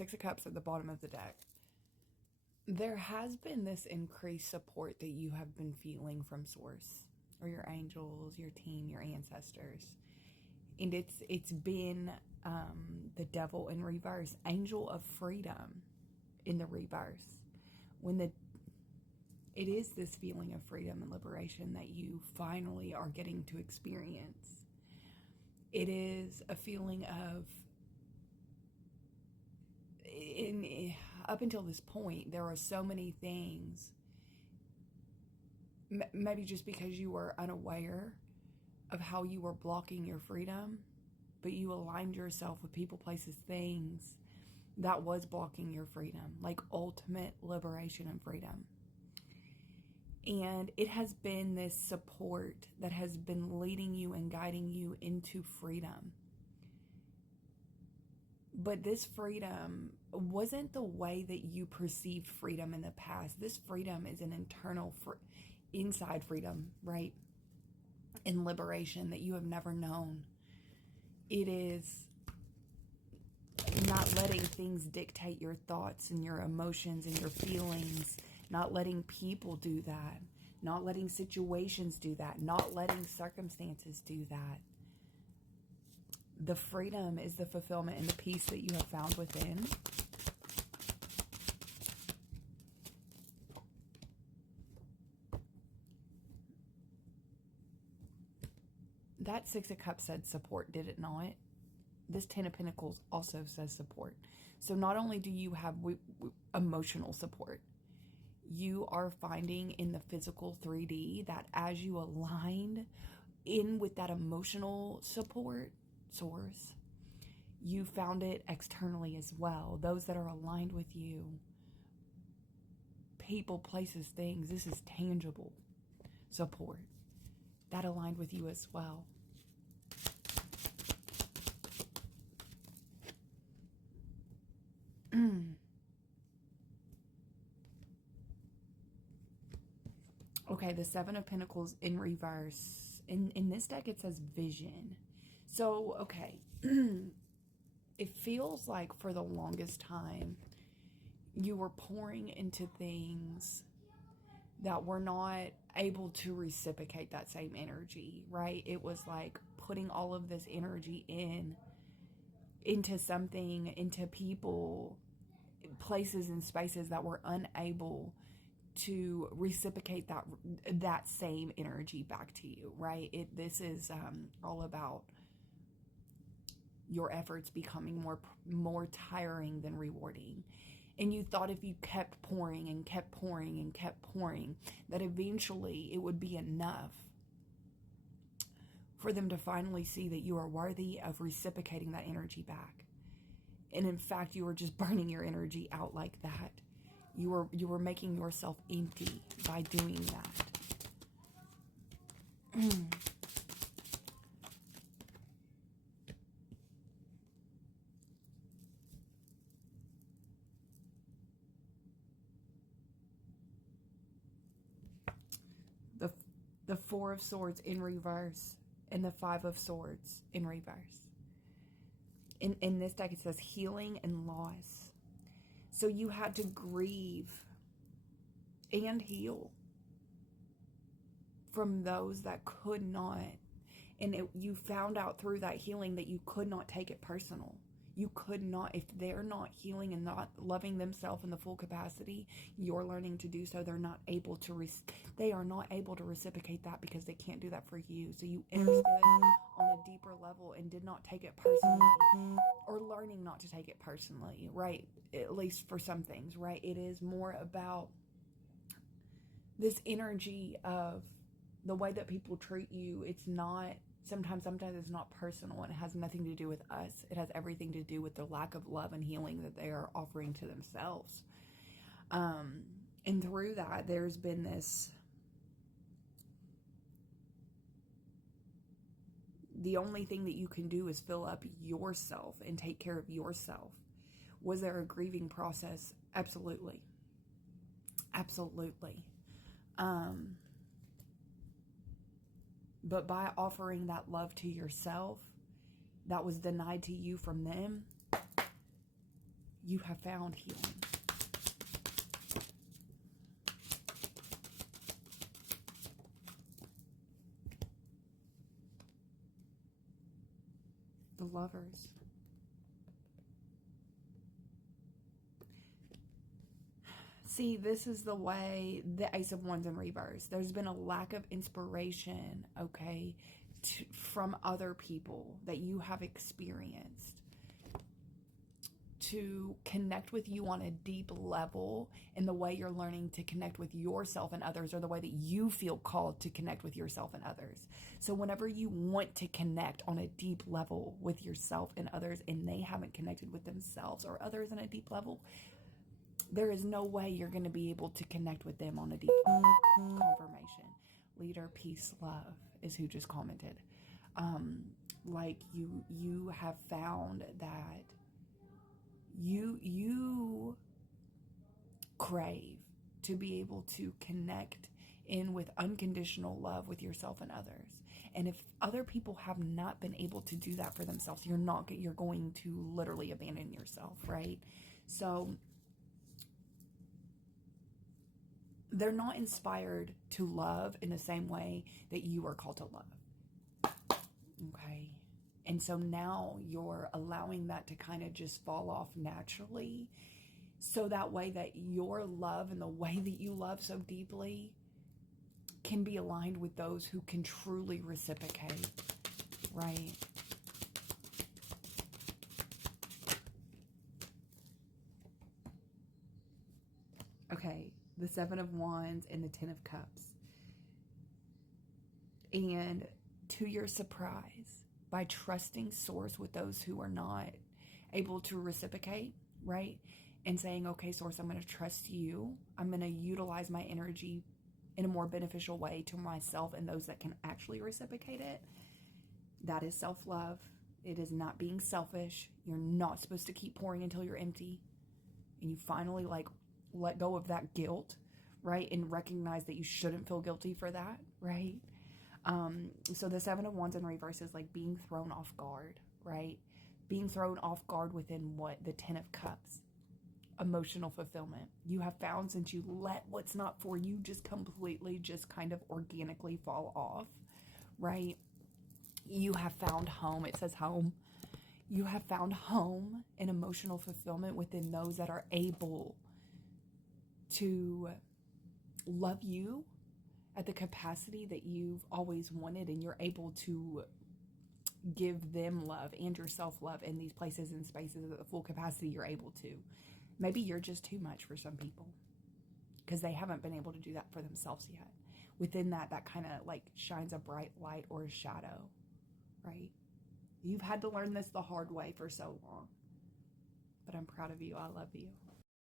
Six of Cups at the bottom of the deck. There has been this increased support that you have been feeling from Source, or your angels, your team, your ancestors. And it's been the Devil in reverse, Angel of Freedom in the reverse. It is this feeling of freedom and liberation that you finally are getting to experience. It is a feeling of, up until this point, there are so many things, maybe just because you were unaware of how you were blocking your freedom, but you aligned yourself with people, places, things that was blocking your freedom, like ultimate liberation and freedom. And it has been this support that has been leading you and guiding you into freedom. But this freedom wasn't the way that you perceived freedom in the past. This freedom is an internal, inside freedom, right? And liberation that you have never known. It is not letting things dictate your thoughts and your emotions and your feelings. Not letting people do that. Not letting situations do that. Not letting circumstances do that. The freedom is the fulfillment and the peace that you have found within. That Six of Cups said support, did it not? This Ten of Pentacles also says support. So not only do you have emotional support, you are finding in the physical 3D that as you aligned in with that emotional support source, you found it externally as well. Those that are aligned with you, people, places, things, this is tangible support that aligned with you as well. Okay, the Seven of Pentacles in reverse. In this deck, it says vision. So, okay. It feels like for the longest time, you were pouring into things that were not able to reciprocate that same energy, right? It was like putting all of this energy into something, into people, places and spaces that were unable to reciprocate that same energy back to you, right? This is all about your efforts becoming more tiring than rewarding. And you thought if you kept pouring and kept pouring and kept pouring, that eventually it would be enough for them to finally see that you are worthy of reciprocating that energy back. And in fact, you were just burning your energy out like that. You were making yourself empty by doing that. The Four of Swords in reverse and the Five of Swords in reverse. In this deck, it says healing and loss. So you had to grieve and heal from those that could not. And you found out through that healing that you could not take it personal. You could not, if they're not healing and not loving themselves in the full capacity, you're learning to do so. They are not able to reciprocate that because they can't do that for you. So you understood on a deeper level and did not take it personally, or learning not to take it personally, right? At least for some things, right? It is more about this energy of the way that people treat you. It's not, sometimes it's not personal, and it has nothing to do with us. It has everything to do with the lack of love and healing that they are offering to themselves. And through that, there's been this, the only thing that you can do is fill up yourself and take care of yourself. Was there a grieving process? Absolutely. Absolutely. But by offering that love to yourself that was denied to you from them, you have found healing. The Lovers. See, this is the way, the Ace of Wands in reverse. There's been a lack of inspiration, okay, from other people that you have experienced to connect with you on a deep level in the way you're learning to connect with yourself and others, or the way that you feel called to connect with yourself and others. So whenever you want to connect on a deep level with yourself and others, and they haven't connected with themselves or others on a deep level, there is no way you're going to be able to connect with them on a deep level. Confirmation. Leader, peace, love is who just commented. Like you have found that you crave to be able to connect in with unconditional love with yourself and others. And if other people have not been able to do that for themselves, you're going to literally abandon yourself, right? So they're not inspired to love in the same way that you are called to love. Okay. And so now you're allowing that to kind of just fall off naturally. So that way that your love and the way that you love so deeply can be aligned with those who can truly reciprocate, right? Okay, the Seven of Wands and the Ten of Cups. And to your surprise, by trusting Source with those who are not able to reciprocate, right? And saying, okay, Source, I'm going to trust you. I'm going to utilize my energy in a more beneficial way to myself and those that can actually reciprocate it. That is self-love. It is not being selfish. You're not supposed to keep pouring until you're empty. And you finally let go of that guilt, right? And recognize that you shouldn't feel guilty for that, right? So the Seven of Wands in reverse is like being thrown off guard, right? Being thrown off guard within what? The Ten of Cups. Emotional fulfillment. You have found, since you let what's not for you just completely, just kind of organically fall off, right? You have found home. It says home. You have found home and emotional fulfillment within those that are able to love you at the capacity that you've always wanted, and you're able to give them love and yourself love in these places and spaces at the full capacity you're able to. Maybe you're just too much for some people because they haven't been able to do that for themselves yet. Within that kind of like shines a bright light or a shadow, right? You've had to learn this the hard way for so long, but I'm proud of you. I love you.